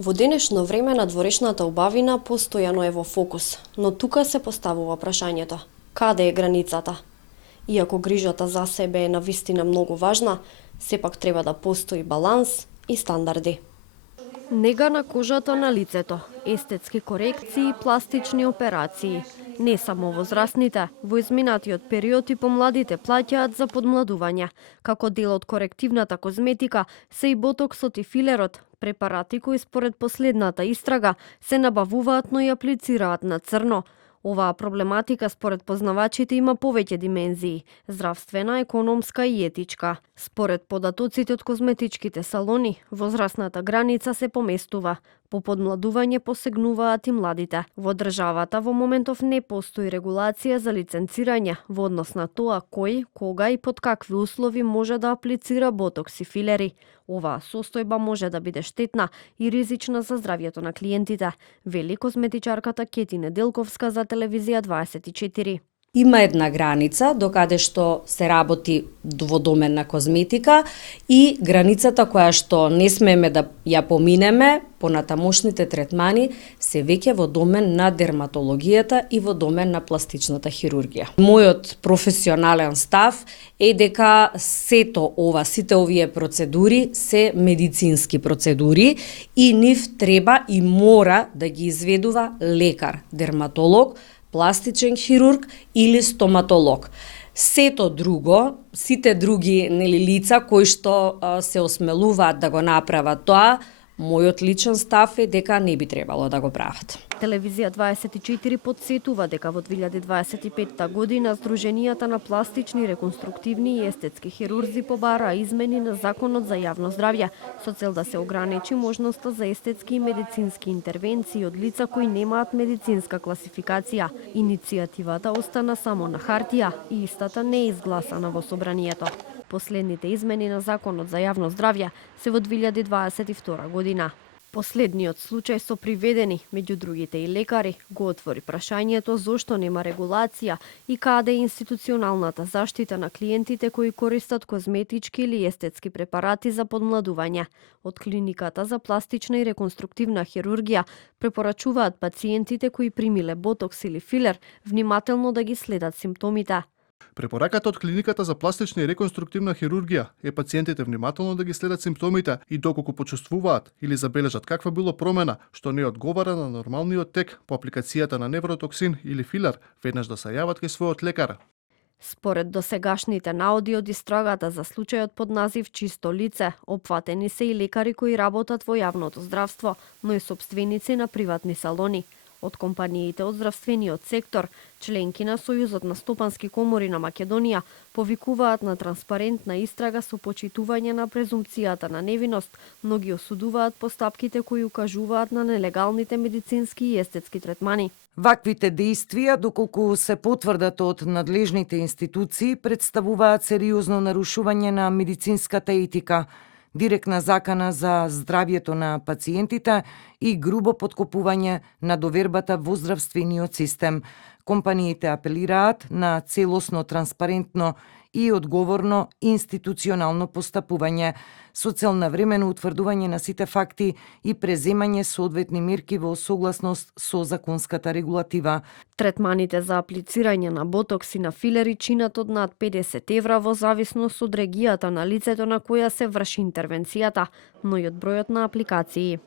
Во денешно време надворешната убавина постојано е во фокус, но тука се поставува прашањето: каде е границата? Иако грижата за себе е навистина многу важна, сепак треба да постои баланс и стандарди. Нега на кожата на лицето, естетски корекции, пластични операции. Не само возрастните, во изминатиот период и помладите плаќаат за подмладување. Како дел од корективната козметика се и ботоксот и филерот, препарати кои според последната истрага се набавуваат, но и аплицираат на црно. Оваа проблематика според познавачите има повеќе димензии – здравствена, економска и етичка. Според податоците од козметичките салони, возрастната граница се поместува. По подмладување посегнуваат и младите. Во државата во моментов не постои регулација за лиценцирање во однос на тоа кој, кога и под какви услови може да аплицира ботокс и филери. Оваа состојба може да биде штетна и ризична за здравјето на клиентите, вели козметичарката Кети Неделковска за телевизија 24. Има една граница до каде што се работи во доменна козметика и границата која што не смееме да ја поминеме, понатамошните третмани се веќе во домен на дерматологијата и во домен на пластичната хирургија. Мојот професионален став е дека сите овие процедури се медицински процедури и нив треба и мора да ги изведува лекар, дерматолог, пластичен хирург или стоматолог. Сите други лица кои што се осмелуваат да го направат тоа, мојот личен став е дека не би требало да го прават. Телевизија 24 подсетува дека во 2025 година Сдруженијата на пластични, реконструктивни и естетски хирурзи побараа измени на Законот за јавно здравје со цел да се ограничи можноста за естетски и медицински интервенции од лица кои немаат медицинска класификација. Иницијативата остана само на хартија и истата не е изгласана во собранието. Последните измени на Законот за јавно здравје се во 2022 година. Последниот случај со приведени, меѓу другите и лекари, го отвори прашањето зошто нема регулација и каде е институционалната заштита на клиентите кои користат козметички или естетски препарати за подмладување. Од Клиниката за пластична и реконструктивна хирургија препорачуваат пациентите кои примиле ботокс или филер внимателно да ги следат симптомите. Препораката од Клиниката за пластична и реконструктивна хирургија е пациентите внимателно да ги следат симптомите и доколку почувствуваат или забележат каква било промена што не одговара на нормалниот тек по апликацијата на невротоксин или филер, веднаш да се јават кај својот лекар. Според досегашните наоди од истрагата за случајот под назив Чисто лице, опфатени се и лекари кои работат во јавното здравство, но и сопственици на приватни салони. Од компаниите од здравствениот сектор, членки на Сојузот на стопански комори на Македонија, повикуваат на транспарентна истрага со почитување на презумпцијата на невиност, но ги осудуваат постапките кои укажуваат на нелегалните медицински и естетски третмани. Ваквите дејствија, доколку се потврдат од надлежните институции, представуваат сериозно нарушување на медицинската етика, директна закана за здравјето на пациентите и грубо подкопување на довербата во здравствениот систем. Компаниите апелираат на целосно, транспарентно и одговорно институционално постапување со цел на времено утврдување на сите факти и преземање соодветни мерки во согласност со законската регулатива. Третманите за аплицирање на ботокс и на филери чинат од над 50 евра во зависност од регијата на лицето на која се врши интервенцијата, но и од бројот на апликации.